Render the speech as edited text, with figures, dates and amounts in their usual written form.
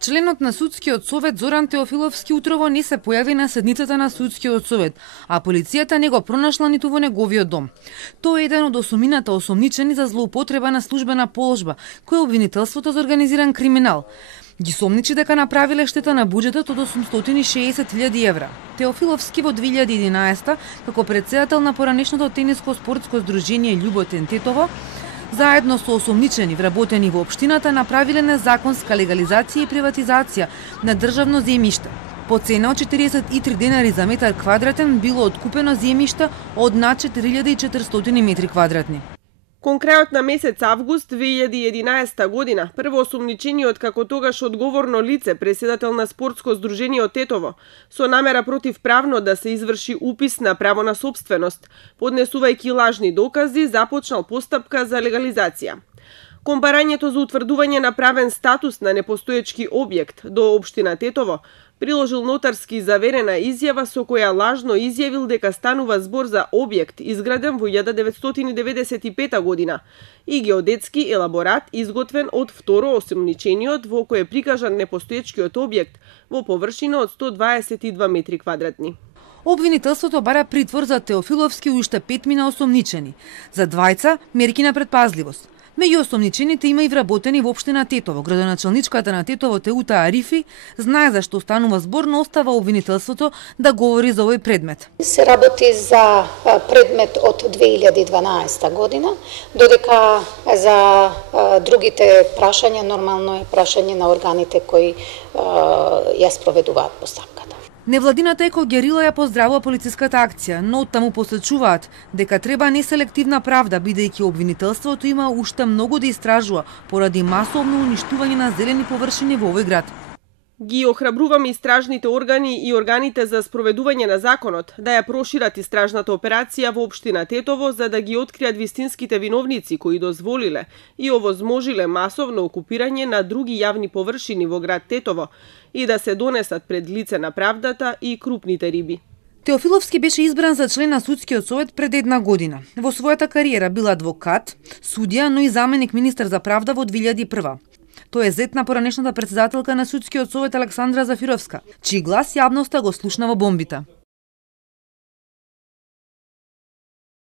Членот на судскиот совет Зоран Теофиловски утрово не се појави на седницата на судскиот совет, а полицијата не го пронашла ниту во неговиот дом. Тој е еден од осумината осомничени за злоупотреба на службена положба, кој е обвинителството за организиран криминал. Ги сомничи дека направиле штета на буџетот од 860.000 евра. Теофиловски во 2011 како претседател на поранешното тениско спортско здружение Љуботен Тетово, заедно со осомничени вработени во општината, направиле незаконска легализација и приватизација на државно земјиште. По цена од 43 денари за метар квадратен било откупено земјиште од над 4400 метри квадратни. Кон крајот на месец август 2011 година, прво осумничениот како тогаш одговорно лице, преседател на спортско здружение од Тетово, со намера противправно да се изврши упис на право на сопственост, поднесувајќи лажни докази, започнал постапка за легализација. Кон барањето за утврдување на правен статус на непостоечки објект до општина Тетово, приложил нотарски заверена изјава со која лажно изјавил дека станува збор за објект изграден во 1995 година и геодетски елаборат изготвен од второ осумничениот во кој е прикажан непостоечкиот објект во површина од 122 метри квадратни. Обвинителството бара притвор за Теофиловски и уште 5 мина осомничени. За двајца мерки на предпазливост. Меѓу осомничените има и вработени во општина Тетово. Градоначалничката на Тетово Теута Арифи знае за што станува збор, но остава обвинителството да говори за овој предмет. Се работи за предмет од 2012 година, додека за другите прашања нормално е прашање на органите кои ја спроведуваат постапката. Невладината Еко Герила ја поздравува полициската акција, но таму посочуваат дека треба неселективна правда, бидејќи обвинителството има уште многу да истражува поради масовно уништување на зелени површини во овој град. Ги охрабруваме истражните органи и органите за спроведување на законот да ја прошират истражната операција во општина Тетово за да ги откријат вистинските виновници кои дозволиле и овозможиле масовно окупирање на други јавни површини во град Тетово и да се донесат пред лице на правдата и крупните риби. Теофиловски беше избран за член на судскиот совет пред една година. Во својата кариера бил адвокат, судија, но и заменик министер за правда во 2001. Тој е зет на поранешната претседателка на судскиот совет Александра Зафировска, чиј глас јавноста го слушна во бомбите.